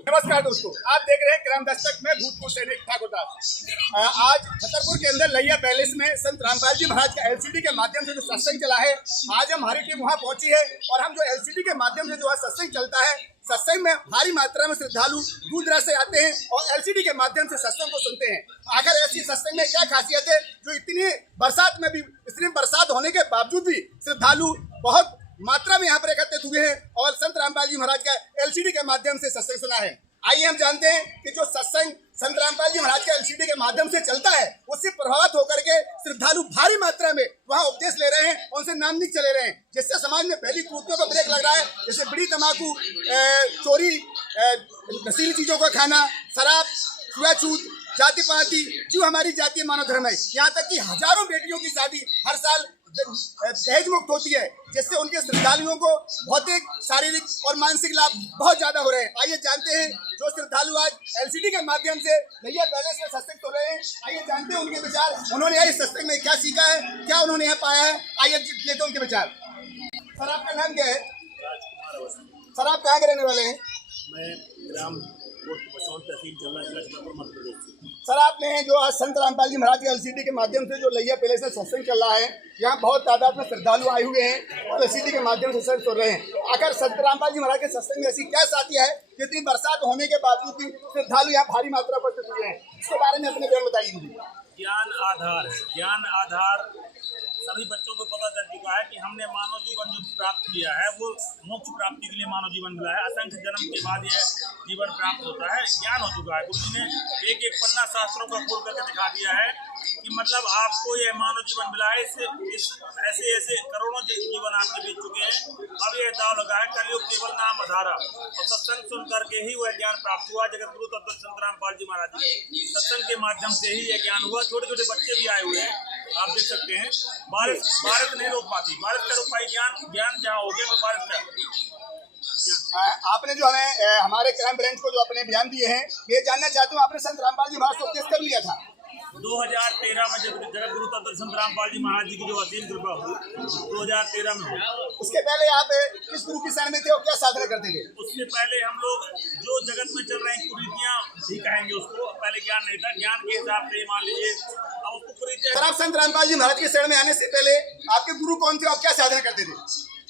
नमस्कार दोस्तों, आप देख रहे हैं ग्राम दस्तक में भूतपूर्व सैनिक ठाकुरदास। आज छतरपुर के अंदर लैया पैलेस में संत रामपाल जी महाराज का एलसीडी के माध्यम से जो सत्संग चला है, आज हमारी टीम वहां पहुंची है और हम जो एलसीडी के माध्यम से जो है सत्संग चलता है, सत्संग में भारी मात्रा में श्रद्धालु दूर दराज से आते हैं और एलसीडी के माध्यम से सत्संग को सुनते हैं। आखिर ऐसी सत्संग में क्या खासियत है जो इतनी बरसात में भी, इतनी बरसात होने के बावजूद भी श्रद्धालु बहुत मात्रा में यहाँ पर एकत्रित हुए हैं और संत रामपाल जी महाराज का एलसीडी के माध्यम से सत्संग सुना है। आइए हम जानते हैं कि जो सत्संग संत रामपाल जी महाराज का एलसीडी के माध्यम से चलता है, उससे प्रभावित होकर के श्रद्धालु भारी मात्रा में वहाँ उपदेश ले रहे हैं और उनसे नाम लिख चले रहे हैं, जिससे समाज में पहली कुरीतियों को ब्रेक लग रहा है। जैसे बीड़ी, तम्बाकू, चोरी, नशीली चीजों का खाना, शराब, छुआछूत, जाति पाति, जो हमारी जातीय मानव धर्म है, यहाँ तक कि हजारों बेटियों की शादी हर साल दहेज मुक्त होती है, जिससे उनके श्रद्धालुओं को भौतिक, शारीरिक और मानसिक लाभ बहुत ज्यादा हो रहे हैं। आइए जानते हैं जो श्रद्धालु आज एलसीडी के माध्यम से लैया पैलेस में सत्संग हो रहे हैं, आइए जानते हैं उनके विचार। उन्होंने इस सत्संग में क्या सीखा है, क्या उन्होंने यहाँ पाया है, आइए लेते उनके विचार। सर, आपका नाम क्या है? सर, आप कहाँ के रहने वाले हैं? मैं ग्राम तहसील चलना जिला छतरपुर मध्य प्रदेश। सर, आपने जो आज संत रामपाल जी महाराज के एलसीडी के माध्यम से जो लैया पैलेस में सत्संग चल रहा है, यहाँ बहुत तादाद में श्रद्धालु आए हुए हैं और एलसीडी के माध्यम से सत्संग सुन रहे हैं। आखिर संत रामपाल जी महाराज के सत्संग में ऐसी क्या साथी है कि इतनी बरसात होने के बावजूद भी श्रद्धालु यहाँ भारी मात्रा पर उपस्थित हुए हैं? इसके बारे में अपने विवरण बताइए मुझे। ज्ञान आधार है, ज्ञान आधार सभी बच्चों को पता चल चुका है कि हमने मानव जीवन जो प्राप्त किया है वो मोक्ष प्राप्ति के लिए मानव जीवन मिला है। असंख्य जन्म के बाद यह जीवन प्राप्त होता है, ज्ञान हो चुका है। गुरु जी ने एक एक पन्ना शास्त्रों का खोल करके दिखा दिया है कि मतलब आपको यह मानव जीवन मिला है। ऐसे ऐसे करोड़ों जीवन आपके बीत चुके हैं। अब यह दाव लगा है कलयुग केवल नाम आधारा, और सत्संग सुन करके ही वह ज्ञान प्राप्त हुआ। जगत गुरु तत्व संत रामपाल जी महाराज जी सत्संग के माध्यम से ही यह ज्ञान हुआ। छोटे छोटे बच्चे भी आए हुए हैं, आप देख सकते हैं। बारिश नहीं रोक पाती, बारिश का रोक पाई ज्ञान जहाँ हो गया वो बारिश का। आपने जो हमें हमारे क्राइम ब्रांच को जो अपने बयान दिए हैं, ये जानना चाहता हूँ, आपने संत रामपाल जी महाराज को उपदेश कब लिया था? 2013 में जगत गुरु तत्व संत रामपाल जी महाराज जी की जो असीम कृपा हुई 2013 में हुई। उसके पहले आप किस गुरु की शरण में थे और क्या साधना करते थे? उससे पहले हम लोग जो जगत में चल रही कुरीतियां भी कहेंगे उसको, पहले ज्ञान नहीं था, ज्ञान के हिसाब से मान लीजिए अब उसको कुरीतियां। सर, आप संत रामपाल जी महाराज की शरण में आने से पहले आपके गुरु कौन थे और क्या साधना करते थे?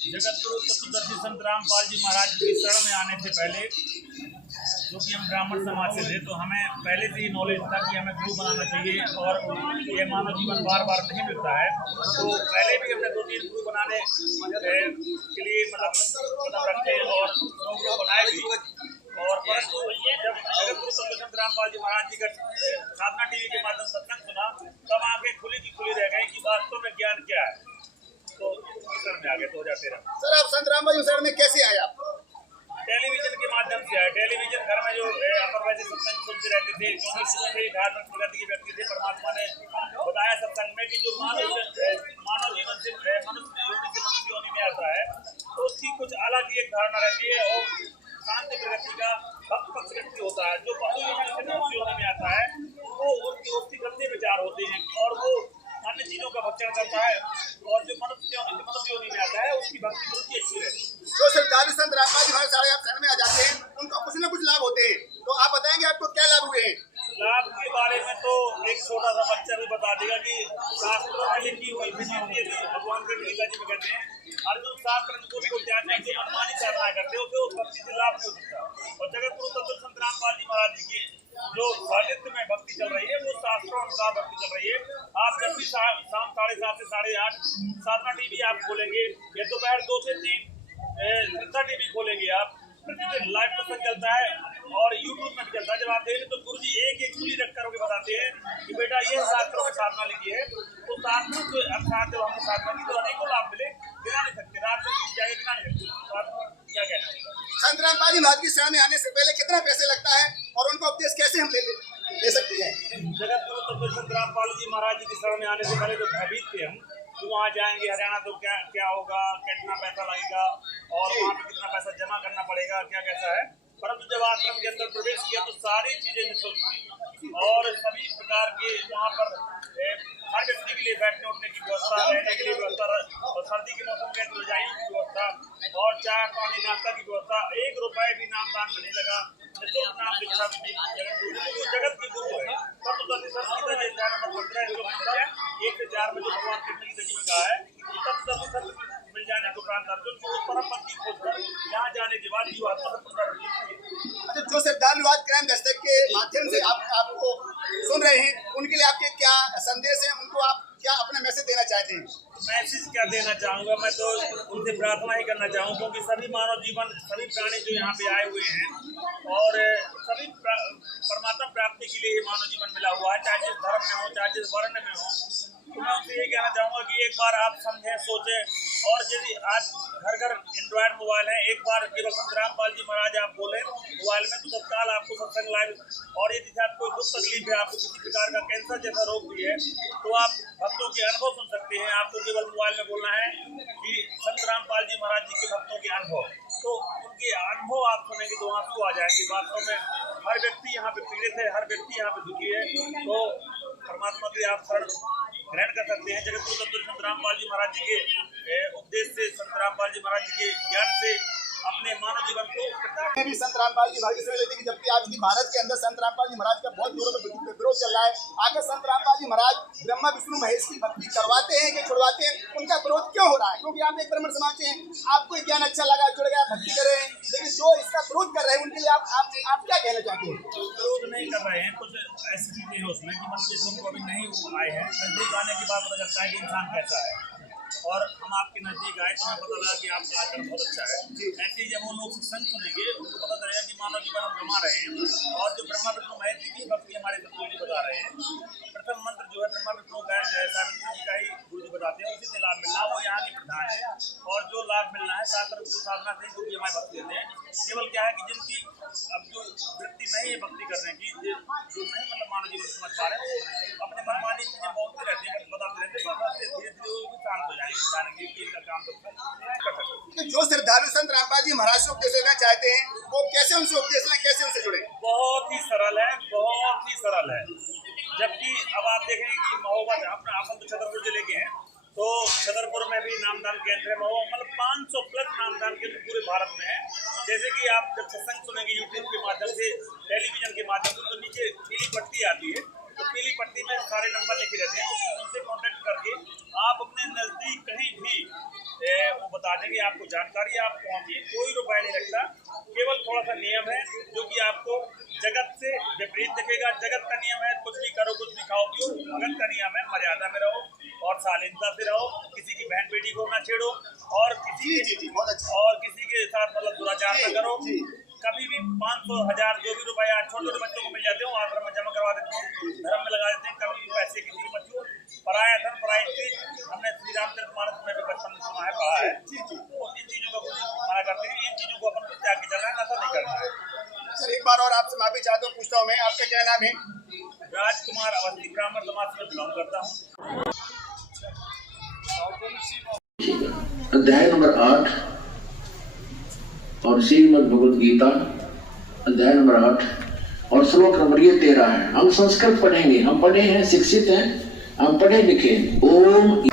जगत गुरु तत्वदर्शी संत रामपाल जी महाराज की शरण में आने से पहले, क्योंकि हम ब्राह्मण समाज से थे, तो हमें पहले से ही नॉलेज था कि हमें गुरु बनाना चाहिए और ये मानव जीवन बार बार नहीं मिलता है। तो पहले भी हमने 2-3 गुरु बनाने के लिए मतलब रखे और लोगों बनाए भी। और परंतु जब जगत गुरु संत रामपाल जी महाराज जी का साधना टीवी के माध्यम से सत्संग सुना, तब आंखें खुली की खुली रह गई कि वास्तव में ज्ञान क्या है। तो शरण में आ गए 2013। सर, आप संत रामपाल जी शरण में कैसे आए? आप टेलीविजन के माध्यम से आए। टेलीविजन घर में जो अपन वैसे सत्संग सुनते रहते थे, क्योंकि शुरू से ही धार्मिक प्रगति के व्यक्ति थे। परमात्मा ने बताया सत्संग में कि जो मानव जीवन से मनुष्य योनि में आता है, तो उसकी कुछ अलग ही एक धारणा रहती है और शांति प्रगति का भक्त पक्ष व्यक्ति होता है। जो पशु मनुष्य योनि में आता है वो उसके गंदे विचार होते हैं और वो अन्य चीजों का भक्षण करता है, और जो मनुष्य योनि में आता है उसकी भक्ति बहुत अच्छी रहती है। जो श्रद्धालु संत रामपाल जी महाराज आप शरण में आ जाते हैं, उनको कुछ न कुछ लाभ होते हैं, तो आप बताएंगे आपको क्या लाभ हुए हैं? लाभ के बारे में तो एक छोटा सा बच्चा भी बता देगा कि शास्त्रों में लिखी हुई विधि भगवान के गीता जी में कहते हैं, अर्जुन शास्त्र को त्याग करके मनमानी साधना करते हो तो उस भक्ति से लाभ नहीं हो सकता। और जगत गुरु तत्व संत रामपाल जी महाराज जी की जो साहित्य में भक्ति चल रही है, वो शास्त्रों अनुसार भक्ति चल रही है। आप जब भी शाम 7:30 से 8:30 साधना टीवी आप खोलेंगे, या दोपहर 2 से 3 श्रद्धा टीवी खोलेंगे, आप प्रतिदिन लाइव सत्संग चलता है और यूट्यूब में भी चलता है। जब आप देखें तो गुरु जी एक चूली रख कर बताते हैं कि बेटा ये शास्त्रों में साधना लिखी है। तो शास्त्रों के अनुसार जब हमने साधना की तो अनेकों लाभ मिले, गिना नहीं सकते, रात में जाके गिना नहीं सकते। क्या कहना है? संत रामपाल जी महाराज की शरण में आने से पहले कितना पैसे लगता है और उनका उपदेश कैसे हम ले सकते हैं? जगत गुरु तत्व संत रामपाल जी महाराज जी की शरण में आने से पहले तो भयभीत थे हम, तो वहाँ जाएंगे हरियाणा तो क्या होगा, कितना पैसा लगेगा और वहाँ पे कितना पैसा जमा करना पड़ेगा, क्या कैसा है। परंतु जब आश्रम के अंदर प्रवेश किया तो सारी चीजें निःशुल्क थी और सभी प्रकार के वहाँ पर हर व्यक्ति के लिए बैठने उठने की व्यवस्था, रहने के लिए व्यवस्था, और सर्दी के मौसम में रजाइयों की व्यवस्था और चाय पानी नाश्ता की व्यवस्था। 1 रुपए भी नामदान में नहीं लगा। नाम दीक्षा जो जगत के गुरु है तत्वदर्शी संस्कृत जैसा नंबर 15 जो मंत्र है 1 से 4 में जो भगवान कृष्ण गीता जी में कहा है कि तत्वदर्शी सत्य मिल जाने के उपरांत अर्जुन को उस परम पद की खोज कर यहाँ जाने के बाद जीवात्मा अच्छा, जो श्रद्धालु आज क्राइम दस्तक के माध्यम से आपको सुन रहे हैं उनके लिए आपके क्या संदेश है, उनको आप क्या अपना मैसेज देना चाहते हैं? मैसेज क्या देना चाहूँगा, मैं तो उनसे प्रार्थना ही करना चाहूँ क्योंकि सभी मानव जीवन सभी प्राणी जो यहाँ पे आए हुए हैं और सभी परमात्मा प्राप्ति के लिए ही मानव जीवन मिला हुआ है, चाहे जिस धर्म में हो चाहे जिस वर्ण में हो। तो मैं उनसे ये कहना चाहूँगा कि एक बार आप समझें सोचें और यदि आज घर घर एंड्रॉयड मोबाइल है, एक बार केवल संत रामपाल जी महाराज आप बोले मोबाइल में तो तत्काल आपको सत्संग लाइव और यदि आप कोई दुख तकलीफ है, आपको किसी प्रकार का कैंसर जैसा रोग भी है तो आप भक्तों के अनुभव सुन सकते हैं। आपको केवल मोबाइल में बोलना है कि संत रामपाल जी महाराज जी के भक्तों के अनुभव, तो उनके अनुभव आप सुनेंगे तो आंसू आ जाएंगे। वास्तव में हर व्यक्ति यहाँ पे पीड़ित है, हर व्यक्ति यहाँ पे दुखी है, तो परमात्मा की आप शरण ग्रहण कर सकते हैं। जगत गुरु संत रामपाल जी महाराज जी के उपदेश से, संत रामपाल जी महाराज जी के ज्ञान से अपने मानव जीवन को भी संत रामपाल जी महाराज से लेते कि जबकि आज भी भारत के अंदर संत रामपाल जी महाराज का बहुत जोरों में विरोध चल रहा है। आखिर संत रामपाल जी महाराज ब्रह्मा विष्णु महेश की भक्ति करवाते हैं कि छुड़वाते हैं, उनका विरोध क्यों हो रहा है? क्योंकि आप एक ब्राह्मण समाज से हैं, आपको ज्ञान अच्छा लगा, जुड़ गया, भक्ति कर रहे हैं, लेकिन जो इसका विरोध कर रहे हैं उनके लिए आप क्या कहना चाहते हैं? विरोध नहीं कर रहे हैं, कुछ ऐसी चीजें हैं उसमें कि मतलब जैसे उनको अभी नहीं आए हैं, नजदीक आने के बाद पता चलता है कि इंसान कैसा है और हम आपके नजदीक आए तो हमें पता लगा कि आपका आचरण बहुत अच्छा है। ऐसे ही जब वो लोग सत्संग सुनेंगे उनको पता चलेगा कि मानव जीवन हम गंवा रहे हैं और जो ब्रह्मा विष्णु महेश जी की भक्ति हमारे गुरु जी बता रहे हैं। प्रथम मंत्र जो है ब्रह्मा विष्णु का सावित्री जी का ही गुरु जी बताते हैं, उसी से लाभ मिलना वो यहाँ की प्रधान है और जो लाभ मिलना है शास्त्र साधना से गुरु जी हमारे भक्ति देते हैं। केवल क्या है कि जिनकी अब जो वृत्ति नहीं है भक्ति करने की, जो नहीं मतलब मानव जीवन समझ पा रहे हैं वो अपने मनमानी चीजें बोलते रहते हैं, बताते रहते हैं, धीरे धीरे वो भी शांत हो जाएंगे, जानेंगे कि इनका काम तो कर सकते। जो श्रद्धालु संत रामपाल जी महाराज से उपदेश लेना चाहते हैं वो कैसे उनसे उपदेश लें, कैसे उनसे जुड़े? बहुत ही सरल है, बहुत ही सरल है। जबकि अब आप देखेंगे कि महोबा अपना आप तो छतरपुर जिले के हैं तो छतरपुर में भी नामदान केंद्र है, महोबा मतलब 500 प्लस नामदान केंद्र पूरे भारत में है। जैसे कि आप जब सत्संग सुनेंगे यूट्यूब के माध्यम से, टेलीविजन के माध्यम से, तो नीचे पीली पट्टी आती है, तो पीली पट्टी में सारे नंबर लिखे रहते हैं, उनसे कांटेक्ट करके आप अपने नजदीक कहीं भी वो बता देंगे आपको जानकारी, आप पहुंचिए, कोई रुपया नहीं लगता। केवल थोड़ा सा नियम है जो कि आपको जगत से विपरीत दिखेगा। जगत का नियम है कुछ भी करो कुछ भी खाओ पियो, भगत का नियम है मर्यादा में रहो और शालीनता से रहो, किसी की बहन बेटी को ना छेड़ो और किसी के साथ मतलब दुराचार न करो। कभी भी 500 1000 जो भी रुपया छोटे छोटे बच्चों को मिल जाते हो आश्रम में जमा करवा देते हैं, धर्म में लगा देते हैं, कभी भी पैसे किसी की बच्चों पराया धन पराई चीज, हमने श्री रामचरितमानस में भी बचपन में सुना है, पढ़ा है। तो इन चीजों का कुछ मना करते हैं, इन चीजों को अपन को त्याग के चलना है, नशा नहीं करना है। सर एक बार और आपसे माफी चाहता हूँ, पूछता हूँ मैं, आपका क्या नाम है? राजकुमार अवस्थी ब्राह्मण समाज में बिलोंग करता हूँ। अध्याय नंबर 8 और श्रीमद् भगवद गीता अध्याय नंबर 8 और श्लोक नंबर 13 है। हम संस्कृत पढ़ेंगे, हम पढ़े हैं, शिक्षित हैं, हम पढ़े लिखे। ओम